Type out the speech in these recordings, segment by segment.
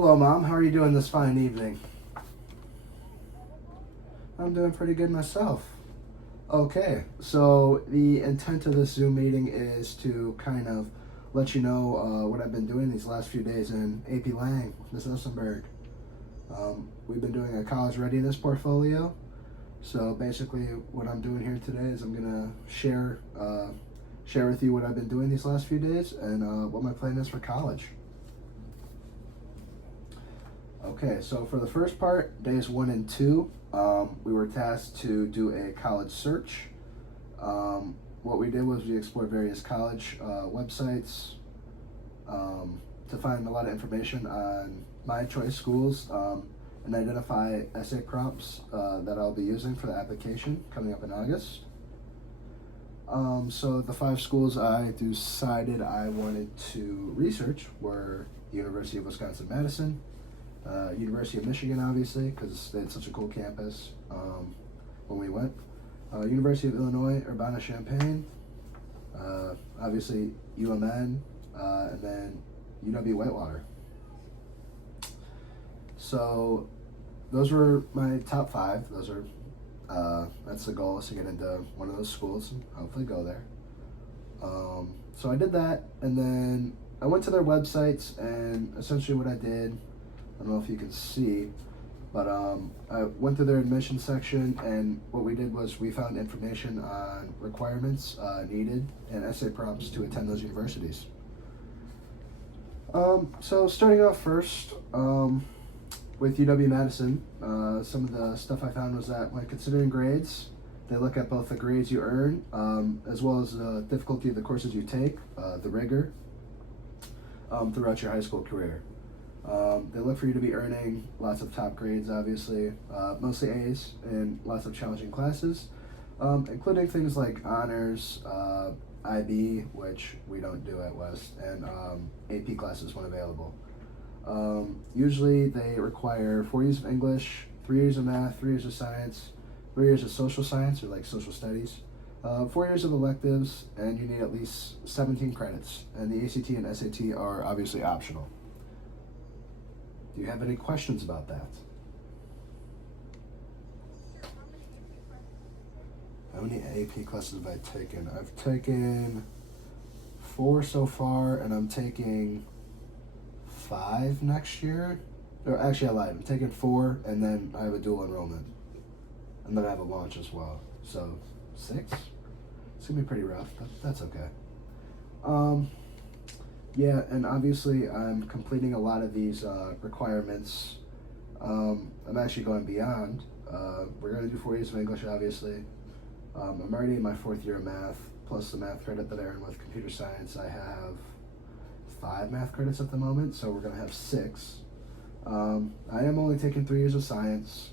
Hello, Mom. How are you doing this fine evening? I'm doing pretty good myself. Okay, so the intent of this Zoom meeting is to kind of let you know what I've been doing these last few days in AP Lang, Miss Essenberg. We've been doing a college readiness portfolio. So basically, what I'm doing here today is I'm gonna share with you what I've been doing these last few days and what my plan is for college. Okay, so for the first part, days 1 and 2, we were tasked to do a college search. What we did was we explored various college websites to find a lot of information on my choice schools and identify essay prompts that I'll be using for the application coming up in August. So the 5 schools I decided I wanted to research were University of Wisconsin-Madison, University of Michigan, obviously, because they had such a cool campus when we went. University of Illinois, Urbana-Champaign, obviously UMN, and then UW-Whitewater. So those were my top 5. That's the goal, is to get into one of those schools and hopefully go there. So I did that, and then I went to their websites, and essentially what I did, I don't know if you can see, but I went to their admission section, and what we did was we found information on requirements needed and essay prompts to attend those universities. So starting off first with UW-Madison, some of the stuff I found was that when considering grades, they look at both the grades you earn as well as the difficulty of the courses you take, the rigor, throughout your high school career. They look for you to be earning lots of top grades, obviously, mostly A's, in lots of challenging classes, including things like honors, IB, which we don't do at West, and AP classes when available. Usually they require 4 years of English, 3 years of math, 3 years of science, 3 years of social science, or like social studies, 4 years of electives, and you need at least 17 credits, and the ACT and SAT are obviously optional. Do you have any questions about that? How many AP classes have I taken? I've taken 4 so far, and I'm taking 5 next year. Or actually, I lied. I'm taking 4, and then I have a dual enrollment. And then I have a launch as well. So, 6? It's going to be pretty rough, but that's okay. Yeah, and obviously I'm completing a lot of these requirements. I'm actually going beyond. We're going to do 4 years of English, obviously. I'm already in my 4th year of math, plus the math credit that I earn with computer science. I have 5 math credits at the moment, so we're going to have 6. I am only taking 3 years of science,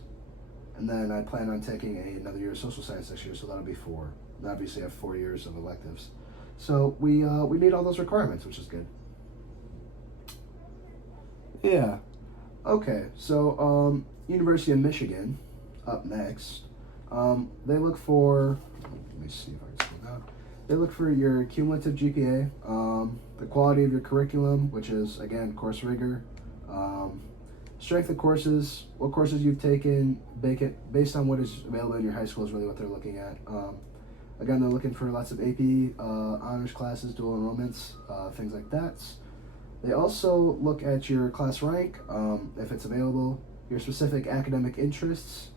and then I plan on taking another year of social science next year, so that'll be 4. And obviously I have 4 years of electives. So we meet all those requirements, which is good. Yeah. Okay, so University of Michigan, up next. They look for, let me see if I can scroll down. They look for your cumulative GPA, the quality of your curriculum, which is, again, course rigor, strength of courses, what courses you've taken, based on what is available in your high school is really what they're looking at. Again, they're looking for lots of AP honors classes, dual enrollments, things like that. They also look at your class rank, if it's available, your specific academic interests.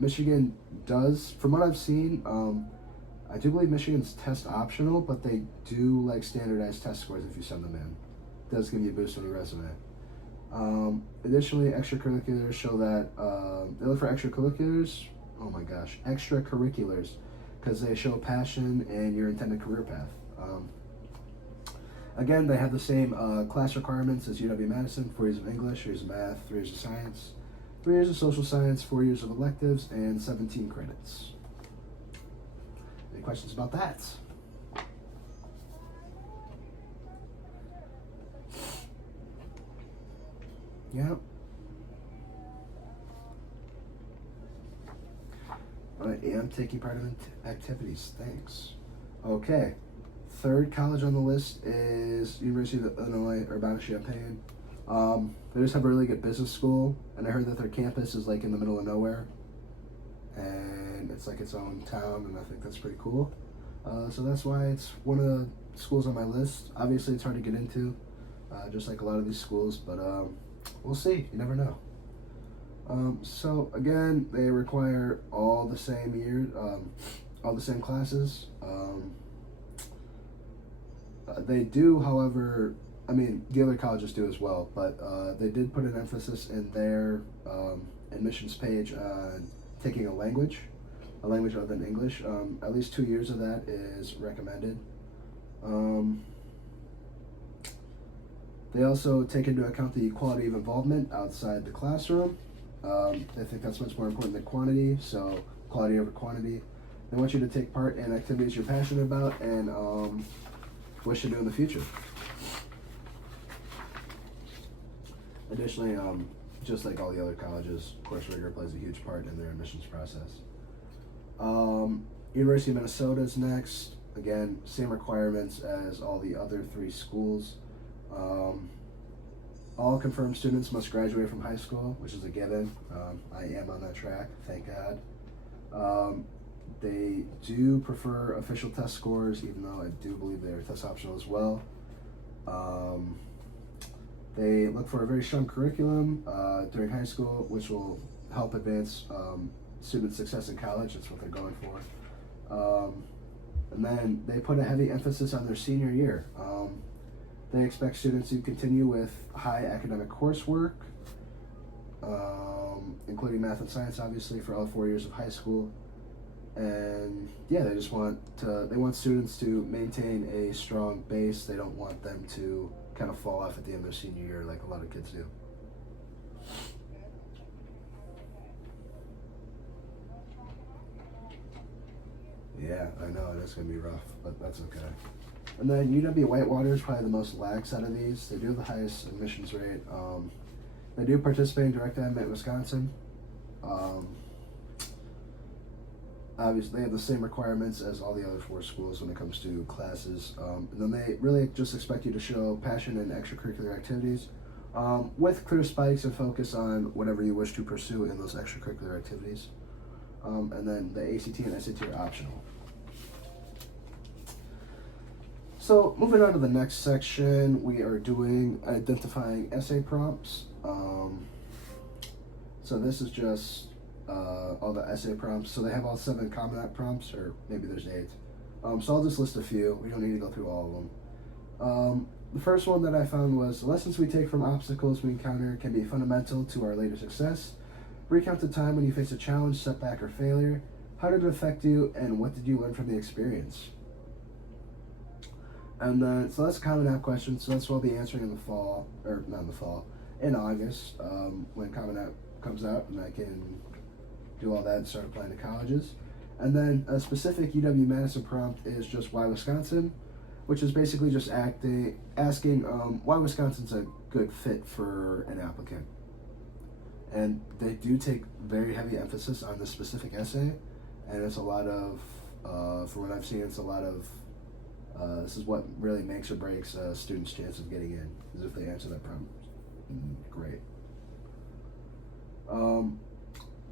Michigan does, from what I've seen, I do believe Michigan's test optional, but they do like standardized test scores if you send them in. It does give you a boost on your resume. Additionally, extracurriculars show that they look for extracurriculars. Oh my gosh, extracurriculars, because they show passion and your intended career path. Again, they have the same class requirements as UW-Madison: 4 years of English, 3 years of math, 3 years of science, 3 years of social science, 4 years of electives, and 17 credits. Any questions about that? Yeah. I am taking part in activities. Thanks. Okay. Third college on the list is University of Illinois Urbana-Champaign. They just have a really good business school, and I heard that their campus is like in the middle of nowhere, and it's like its own town, and I think that's pretty cool. So that's why it's one of the schools on my list. Obviously, it's hard to get into, just like a lot of these schools, but we'll see. You never know. So again, they require all the same all the same classes. They do, however, I mean, the other colleges do as well, but they did put an emphasis in their admissions page on taking a language other than English. At least 2 years of that is recommended. They also take into account the quality of involvement outside the classroom. They think that's much more important than quantity, so quality over quantity. They want you to take part in activities you're passionate about and wish to do in the future. Additionally, just like all the other colleges, course rigor plays a huge part in their admissions process. University of Minnesota is next. Again, same requirements as all the other 3 schools. All confirmed students must graduate from high school, which is a given. I am on that track, thank God. They do prefer official test scores, even though I do believe they are test optional as well. They look for a very strong curriculum during high school, which will help advance student success in college. That's what they're going for. And then they put a heavy emphasis on their senior year. They expect students to continue with high academic coursework, including math and science, obviously, for all 4 years of high school. And yeah, they just want students to maintain a strong base. They don't want them to kind of fall off at the end of their senior year like a lot of kids do. Yeah, I know, it's going to be rough, but that's okay. And then UW Whitewater is probably the most lax out of these. They do have the highest admissions rate. They do participate in direct admit Wisconsin. Obviously, they have the same requirements as all the other 4 schools when it comes to classes. And then they really just expect you to show passion in extracurricular activities, with clear spikes and focus on whatever you wish to pursue in those extracurricular activities. And then the ACT and SAT are optional. So moving on to the next section, we are doing identifying essay prompts. So this is just all the essay prompts. So they have all 7 Common App prompts, or maybe there's 8. So I'll just list a few. We don't need to go through all of them. The first one that I found was, the lessons we take from obstacles we encounter can be fundamental to our later success. Recount the time when you faced a challenge, setback, or failure. How did it affect you, and what did you learn from the experience? And then, so that's a Common App question, so that's what I'll be answering in the fall, or not in the fall, in August, when Common App comes out, and I can do all that and start applying to colleges. And then a specific UW-Madison prompt is just why Wisconsin, which is basically just asking why Wisconsin's a good fit for an applicant. And they do take very heavy emphasis on this specific essay, and it's a lot of, from what I've seen, it's a lot of, this is what really makes or breaks a student's chance of getting in, is if they answer that prompt. Great.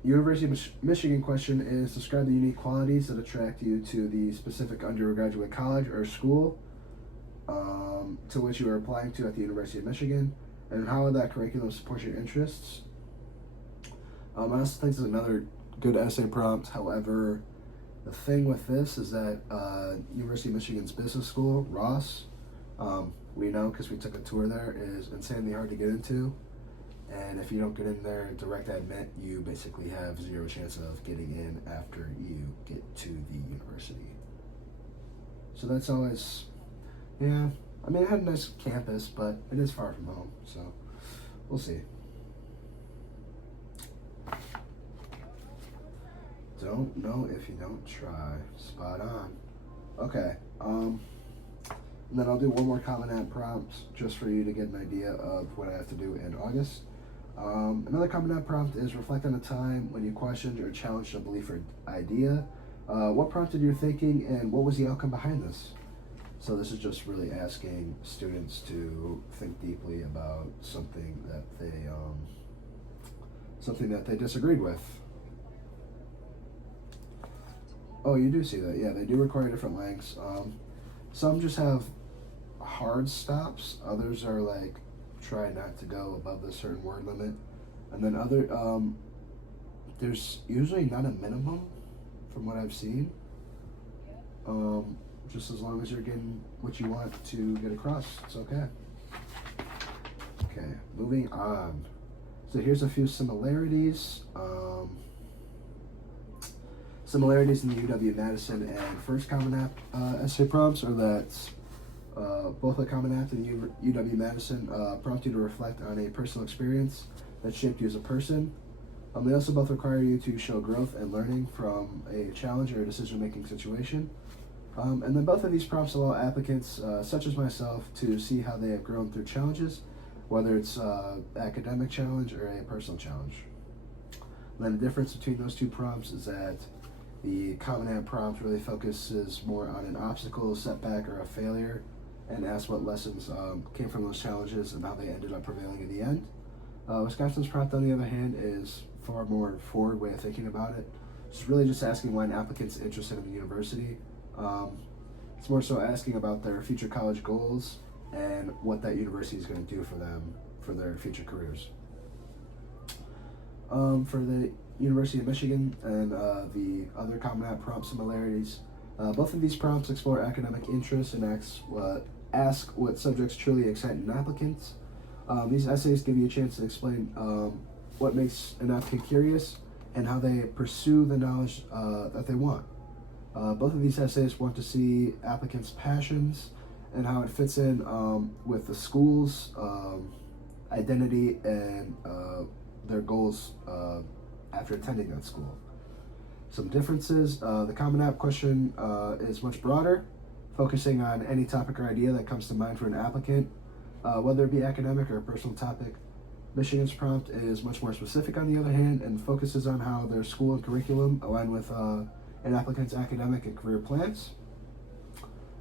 University of Michigan question is, describe the unique qualities that attract you to the specific undergraduate college or school to which you are applying to at the University of Michigan, and how would that curriculum support your interests? I also think this is another good essay prompt. However, the thing with this is that University of Michigan's business school, Ross, we know because we took a tour there, is insanely hard to get into. And if you don't get in there direct admit, you basically have 0 chance of getting in after you get to the university. So that's always, yeah. I mean, it had a nice campus, but it is far from home, so we'll see. Don't know if you don't try. Spot on. Okay. And then I'll do one more Common App prompt just for you to get an idea of what I have to do in August. Another Common App prompt is reflect on a time when you questioned or challenged a belief or idea. What prompted your thinking, and what was the outcome behind this? So this is just really asking students to think deeply about something that they disagreed with. Oh, you do see that. Yeah, they do require different lengths. Some just have hard stops. Others are like try not to go above the certain word limit, and then there's usually not a minimum from what I've seen. Just as long as you're getting what you want to get across, it's okay. Okay, moving on. So here's a few similarities. Similarities in the UW-Madison and First Common App essay prompts are that both the Common App and UW-Madison prompt you to reflect on a personal experience that shaped you as a person. They also both require you to show growth and learning from a challenge or a decision-making situation. And then both of these prompts allow applicants, such as myself, to see how they have grown through challenges, whether it's an academic challenge or a personal challenge. And then the difference between those two prompts is that the Common App prompt really focuses more on an obstacle, setback, or a failure, and asks what lessons came from those challenges and how they ended up prevailing in the end. Wisconsin's prompt, on the other hand, is far more forward way of thinking about it. It's really just asking why an applicant's interested in the university. It's more so asking about their future college goals and what that university is going to do for them for their future careers. For the University of Michigan and the other Common App prompt similarities, both of these prompts explore academic interests and ask what subjects truly excite an applicant. These essays give you a chance to explain what makes an applicant curious and how they pursue the knowledge that they want. Both of these essays want to see applicants' passions and how it fits in with the school's identity and their goals after attending that school. Some differences, the Common App question is much broader, focusing on any topic or idea that comes to mind for an applicant, whether it be academic or a personal topic. Michigan's prompt is much more specific, on the other hand, and focuses on how their school and curriculum align with an applicant's academic and career plans.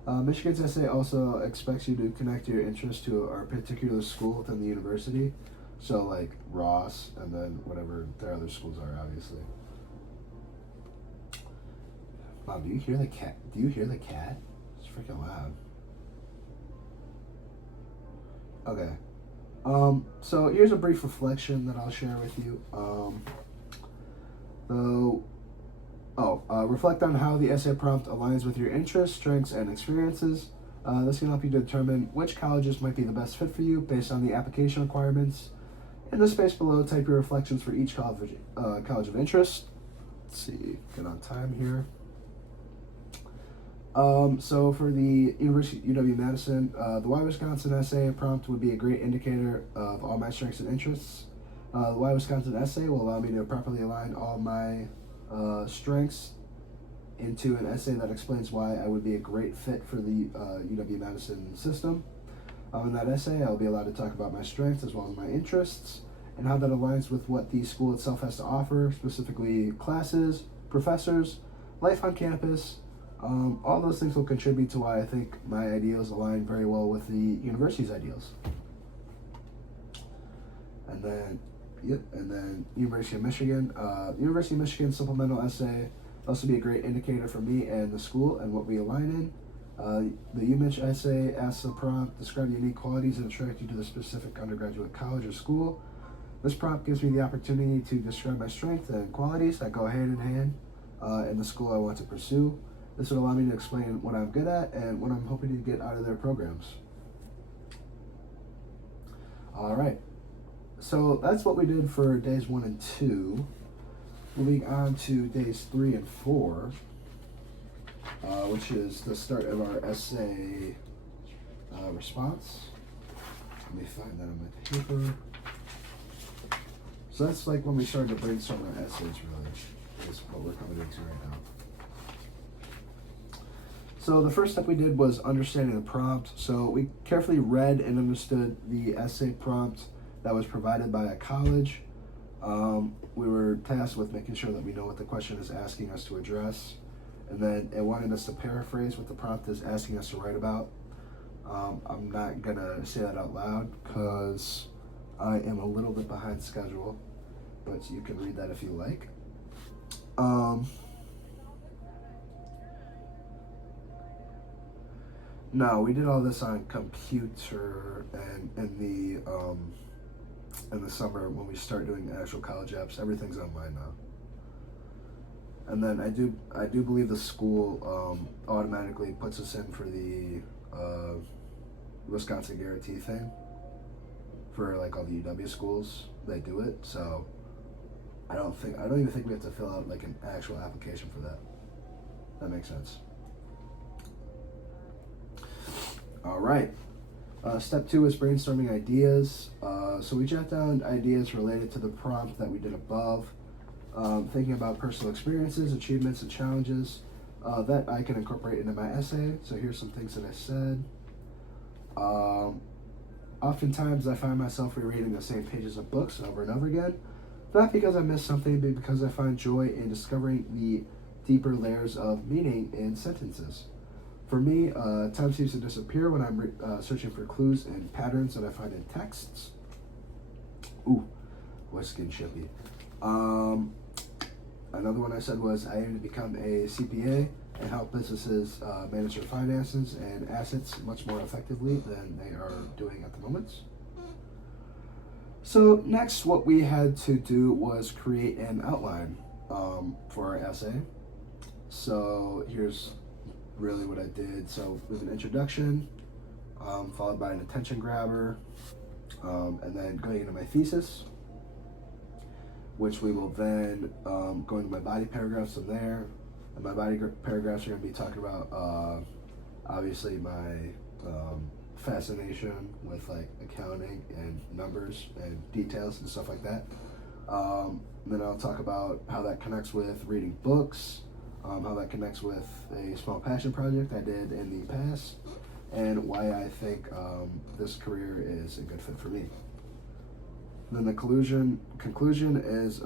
Michigan's essay also expects you to connect your interest to a particular school within the university, so like Ross and then whatever their other schools are, obviously. Mom, do you hear the cat? Do you hear the cat? It's freaking loud. Okay. So here's a brief reflection that I'll share with you. Reflect on how the essay prompt aligns with your interests, strengths, and experiences. This can help you determine which colleges might be the best fit for you based on the application requirements. In the space below, type your reflections for each college of interest. Let's see, get on time here. So for the University UW-Madison, the Why Wisconsin essay prompt would be a great indicator of all my strengths and interests. The Why Wisconsin essay will allow me to properly align all my strengths into an essay that explains why I would be a great fit for the UW-Madison system. In that essay, I'll be allowed to talk about my strengths as well as my interests and how that aligns with what the school itself has to offer, specifically classes, professors, life on campus. All those things will contribute to why I think my ideals align very well with the university's ideals. And then University of Michigan. University of Michigan supplemental essay will also be a great indicator for me and the school and what we align in. The UMich essay asks the prompt, describe the unique qualities that attract you to the specific undergraduate college or school. This prompt gives me the opportunity to describe my strengths and qualities that go hand in hand in the school I want to pursue. This would allow me to explain what I'm good at and what I'm hoping to get out of their programs. All right. So that's what we did for days 1 and 2. Moving on to days 3 and 4, which is the start of our essay response. Let me find that on my paper. So that's like when we started to brainstorm our essays, really, is what we're coming into right now. So the first step we did was understanding the prompt. So we carefully read and understood the essay prompt that was provided by a college. We were tasked with making sure that we know what the question is asking us to address. And then it wanted us to paraphrase what the prompt is asking us to write about. I'm not gonna say that out loud because I am a little bit behind schedule, but you can read that if you like. No, we did all this on computer and in the summer when we start doing actual college apps, everything's online now. And then I do believe the school automatically puts us in for the Wisconsin Guarantee thing for like all the UW schools. They do it, so I don't even think we have to fill out like an actual application for that. That makes sense. All right. Step 2 is brainstorming ideas. So we jot down ideas related to the prompt that we did above, thinking about personal experiences, achievements, and challenges that I can incorporate into my essay. So here's some things that I said. Oftentimes I find myself rereading the same pages of books over and over again, not because I missed something, but because I find joy in discovering the deeper layers of meaning in sentences. For me, time seems to disappear when I'm searching for clues and patterns that I find in texts. Ooh, voice getting chippy. Another one I said was I aim to become a CPA and help businesses manage their finances and assets much more effectively than they are doing at the moment. So next, what we had to do was create an outline for our essay. So here's really what I did. So with an introduction, followed by an attention grabber, and then going into my thesis, which we will then go into my body paragraphs from there. And my body paragraphs are going to be talking about obviously my fascination with like accounting and numbers and details and stuff like that. Then I'll talk about how that connects with reading books, how that connects with a small passion project I did in the past, and why I think this career is a good fit for me. Then the conclusion is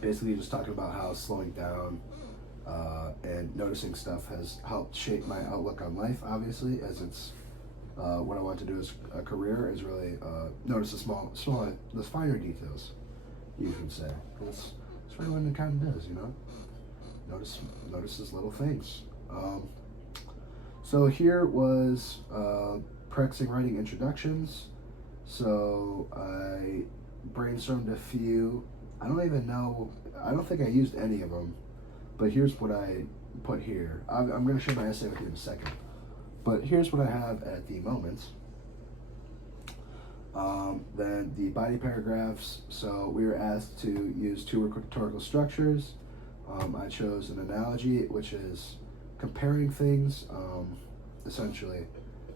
basically just talking about how slowing down and noticing stuff has helped shape my outlook on life, obviously, as it's what I want to do as a career is really notice the finer details, you should say. That's really what an accountant does, you know? Notices little things. So here was practicing writing introductions. So I brainstormed a few. I don't think I used any of them, but here's what I put here. I'm going to share my essay with you in a second, but here's what I have at the moment. Then the body paragraphs. So we were asked to use 2 rhetorical structures. I chose an analogy, which is comparing things. Essentially,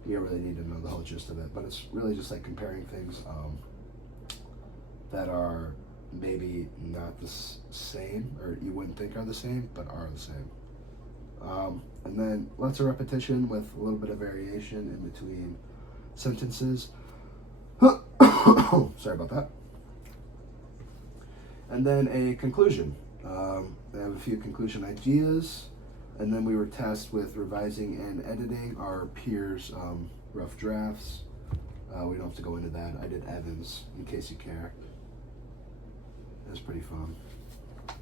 you don't really need to know the whole gist of it, but it's really just like comparing things that are maybe not the same, or you wouldn't think are the same, but are the same. And then lots of repetition with a little bit of variation in between sentences. Sorry about that. And then a conclusion. I have a few conclusion ideas, and then we were tasked with revising and editing our peers' rough drafts. We don't have to go into that. I did Evans, in case you care. It was pretty fun. Do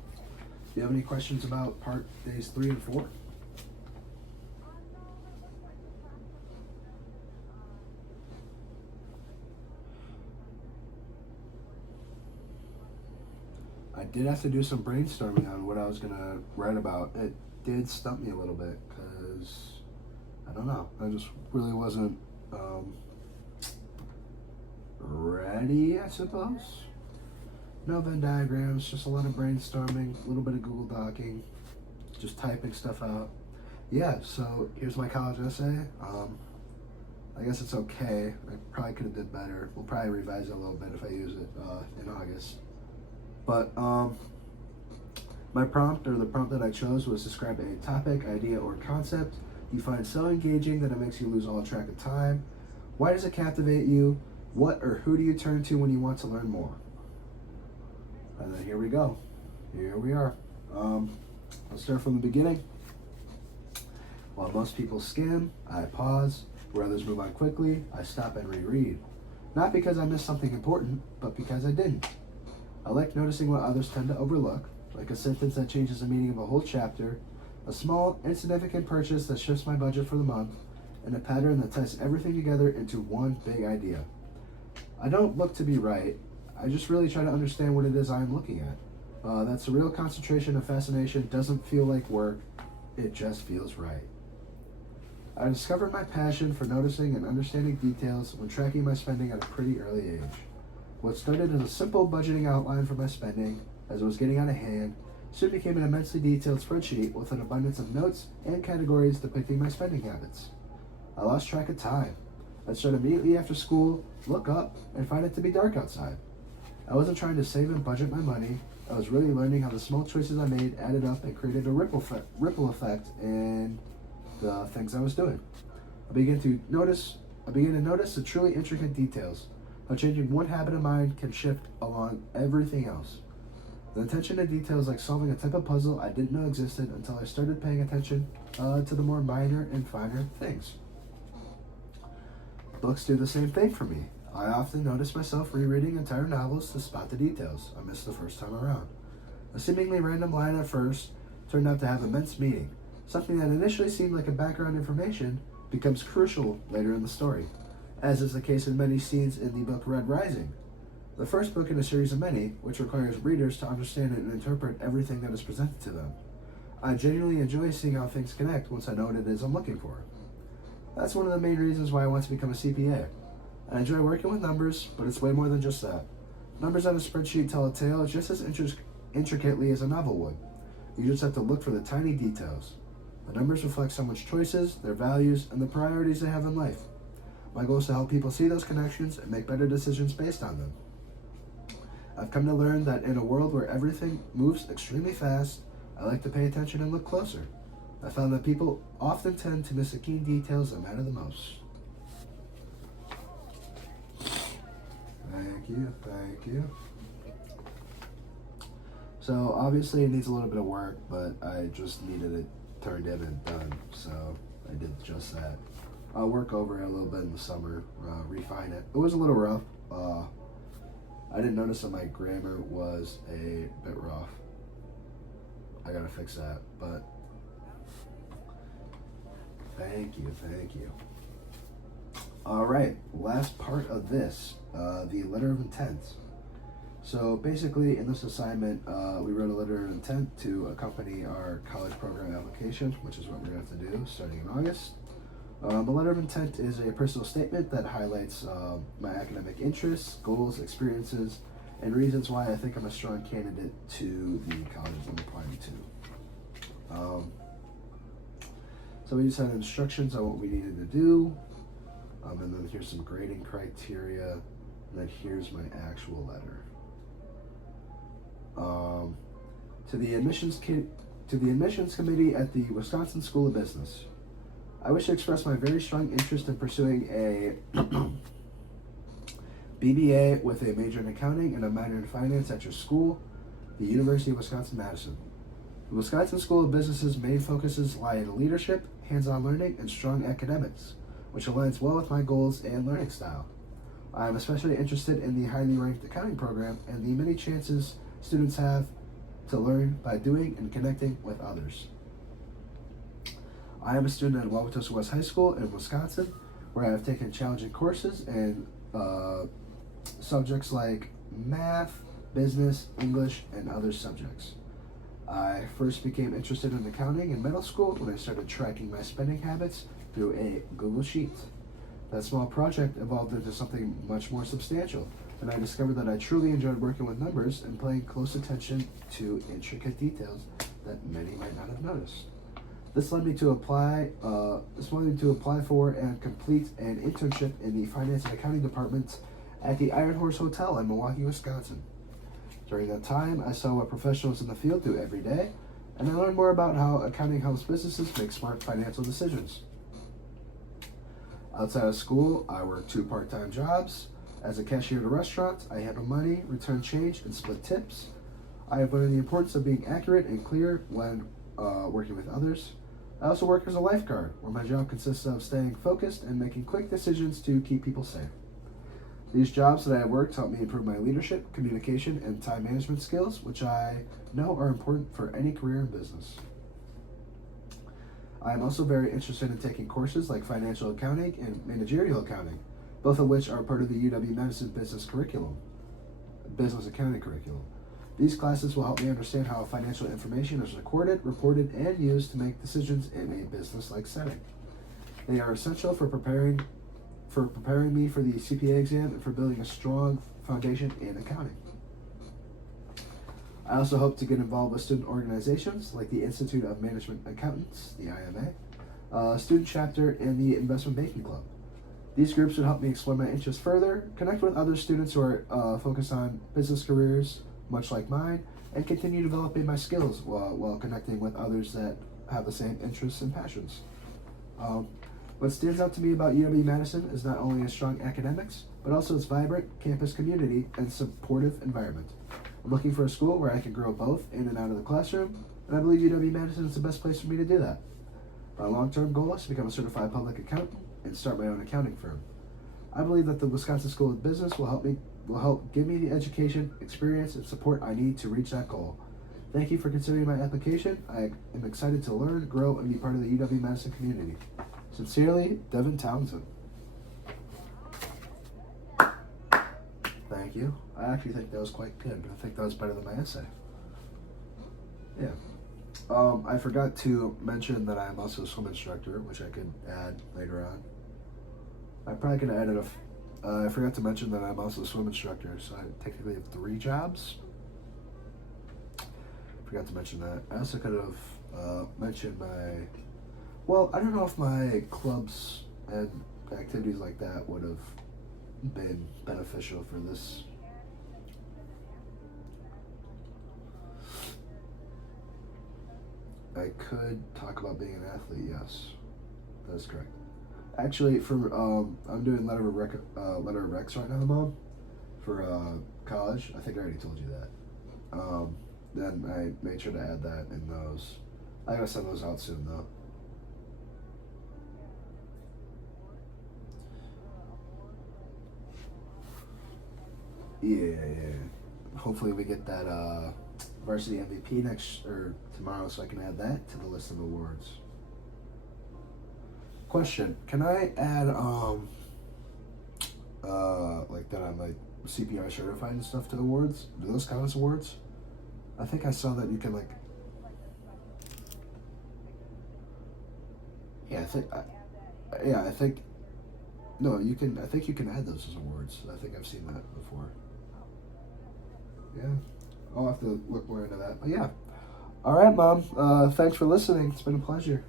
you have any questions about part days 3 and 4? I did have to do some brainstorming on what I was going to write about. It did stump me a little bit because, I don't know, I just really wasn't ready, I suppose. No Venn diagrams, just a lot of brainstorming, a little bit of Google Docking, just typing stuff out. Yeah, so here's my college essay. I guess it's okay. I probably could have did better. We'll probably revise it a little bit if I use it in August. But my prompt, or the prompt that I chose, was describe a topic, idea, or concept you find so engaging that it makes you lose all track of time. Why does it captivate you? What or who do you turn to when you want to learn more? And then here we go. Here we are. I'll start from the beginning. While most people skim, I pause. Where others move on quickly, I stop and reread. Not because I missed something important, but because I didn't. I like noticing what others tend to overlook, like a sentence that changes the meaning of a whole chapter, a small, insignificant purchase that shifts my budget for the month, and a pattern that ties everything together into one big idea. I don't look to be right, I just really try to understand what it is I'm looking at. That's a real concentration of fascination, doesn't feel like work, it just feels right. I discovered my passion for noticing and understanding details when tracking my spending at a pretty early age. What started as a simple budgeting outline for my spending, as it was getting out of hand, soon became an immensely detailed spreadsheet with an abundance of notes and categories depicting my spending habits. I lost track of time. I'd start immediately after school, look up, and find it to be dark outside. I wasn't trying to save and budget my money. I was really learning how the small choices I made added up and created a ripple effect in the things I was doing. I began to notice the truly intricate details, how changing one habit of mine can shift along everything else. The attention to details like solving a type of puzzle I didn't know existed until I started paying attention to the more minor and finer things. Books do the same thing for me. I often notice myself rereading entire novels to spot the details I missed the first time around. A seemingly random line at first turned out to have immense meaning. Something that initially seemed like a background information becomes crucial later in the story, as is the case in many scenes in the book Red Rising, the first book in a series of many, which requires readers to understand and interpret everything that is presented to them. I genuinely enjoy seeing how things connect once I know what it is I'm looking for. That's one of the main reasons why I want to become a CPA. I enjoy working with numbers, but it's way more than just that. Numbers on a spreadsheet tell a tale just as intricately as a novel would. You just have to look for the tiny details. The numbers reflect someone's choices, their values, and the priorities they have in life. My goal is to help people see those connections and make better decisions based on them. I've come to learn that in a world where everything moves extremely fast, I like to pay attention and look closer. I found that people often tend to miss the key details that matter the most. Thank you. So obviously it needs a little bit of work, but I just needed it turned in and done, so I did just that. I'll work over it a little bit in the summer, refine it. It was a little rough. I didn't notice that my grammar was a bit rough. I gotta fix that, but thank you. All right, last part of this, the letter of intent. So basically, in this assignment, we wrote a letter of intent to accompany our college program application, which is what we're going to have to do starting in August. The letter of intent is a personal statement that highlights my academic interests, goals, experiences, and reasons why I think I'm a strong candidate to the college I'm applying to. So we just had instructions on what we needed to do, and then here's some grading criteria, and then here's my actual letter. To the admissions committee at the Wisconsin School of Business. I wish to express my very strong interest in pursuing a BBA with a major in accounting and a minor in finance at your school, the University of Wisconsin-Madison. The Wisconsin School of Business's main focuses lie in leadership, hands-on learning, and strong academics, which aligns well with my goals and learning style. I am especially interested in the highly ranked accounting program and the many chances students have to learn by doing and connecting with others. I am a student at Wauwatosa West High School in Wisconsin, where I have taken challenging courses in subjects like math, business, English, and other subjects. I first became interested in accounting in middle school when I started tracking my spending habits through a Google Sheet. That small project evolved into something much more substantial, and I discovered that I truly enjoyed working with numbers and paying close attention to intricate details that many might not have noticed. This led me to apply for and complete an internship in the finance and accounting department at the Iron Horse Hotel in Milwaukee, Wisconsin. During that time, I saw what professionals in the field do every day, and I learned more about how accounting helps businesses make smart financial decisions. Outside of school, I worked 2 part-time jobs. As a cashier at a restaurant, I handle money, return change, and split tips. I have learned the importance of being accurate and clear when working with others. I also work as a lifeguard, where my job consists of staying focused and making quick decisions to keep people safe. These jobs that I have worked help me improve my leadership, communication, and time management skills, which I know are important for any career in business. I am also very interested in taking courses like financial accounting and managerial accounting, both of which are part of the UW-Madison business accounting curriculum. These classes will help me understand how financial information is recorded, reported, and used to make decisions in a business-like setting. They are essential for preparing me for the CPA exam and for building a strong foundation in accounting. I also hope to get involved with student organizations like the Institute of Management Accountants, the IMA, student chapter, and the Investment Banking Club. These groups would help me explore my interests further, connect with other students who are focused on business careers, much like mine, and continue developing my skills while connecting with others that have the same interests and passions. What stands out to me about UW-Madison is not only its strong academics, but also its vibrant campus community and supportive environment. I'm looking for a school where I can grow both in and out of the classroom, and I believe UW-Madison is the best place for me to do that. My long-term goal is to become a certified public accountant and start my own accounting firm. I believe that the Wisconsin School of Business will help give me the education, experience, and support I need to reach that goal. Thank you for considering my application. I am excited to learn, grow, and be part of the UW-Madison community. Sincerely, Devin Townsend. Thank you. I actually think that was quite good. I think that was better than my essay. Yeah. I forgot to mention that I'm also a swim instructor, which I could add later on. I probably could add it. I forgot to mention that I'm also a swim instructor, so I technically have 3 jobs. Forgot to mention that. I also could have mentioned my... Well, I don't know if my clubs and activities like that would have been beneficial for this. I could talk about being an athlete, yes. That is correct. Actually, I'm doing letter of recs right now, Mom, for college. I think I already told you that. Then I made sure to add that in those. I gotta send those out soon, though. Yeah. Hopefully we get that varsity MVP tomorrow, so I can add that to the list of awards. Question: can I add like that I'm like CPR certified and stuff to awards? Do those count as awards? I think I saw that you can like. Yeah, I think. No, you can. I think you can add those as awards. I think I've seen that before. Yeah, I'll have to look more into that. But yeah, all right, Mom. Thanks for listening. It's been a pleasure.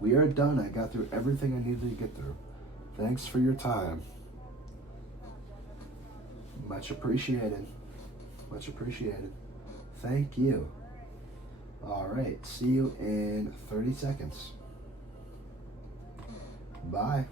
We are done. I got through everything I needed to get through. Thanks for your time. Much appreciated. Much appreciated. Thank you. All right. See you in 30 seconds. Bye.